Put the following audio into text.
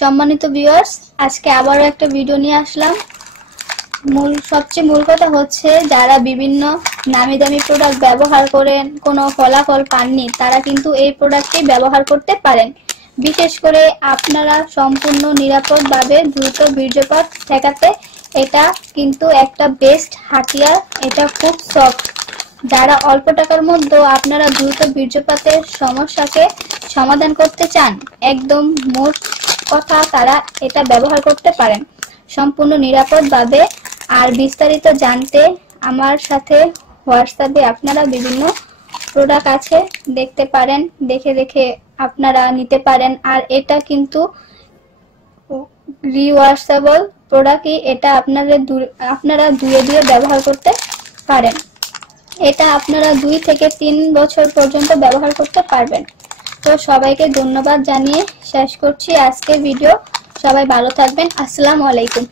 সম্মানিত ভিউয়ার্স, আজকে আবারও একটা ভিডিও নিয়ে আসলাম। সবচেয়ে মূল কথা হচ্ছে, যারা বিভিন্ন নামি দামি প্রোডাক্ট ব্যবহার করেন কোনো ফলাফল পাননি, তারা কিন্তু এই প্রোডাক্টটি ব্যবহার করতে পারেন। বিশেষ করে আপনারা সম্পূর্ণ নিরাপদভাবে দ্রুত বীর্যপাত ঠেকাতে এটা কিন্তু একটা বেস্ট হাতিয়ার। এটা খুব সফট। যারা অল্প টাকার মধ্যে আপনারা দ্রুত বীর্যপাতের সমস্যাকে সমাধান করতে চান, একদম মোট কথা তারা এটা ব্যবহার করতে পারেন সম্পূর্ণ নিরাপদভাবে। আর বিস্তারিত জানতে আমার সাথে হোয়াটসঅ্যাপে আপনারা বিভিন্ন প্রোডাক্ট আছে দেখতে পারেন, দেখে আপনারা নিতে পারেন। আর এটা কিন্তু রিওয়াশেবল প্রোডাক্টই, এটা আপনারা ধুয়ে ব্যবহার করতে পারেন। এটা আপনারা 2 থেকে 3 বছর পর্যন্ত ব্যবহার করতে পারবেন। তো সবাইকে ধন্যবাদ জানিয়ে শেষ করছি আজকের ভিডিও। সবাই ভালো থাকবেন। আসসালামু আলাইকুম।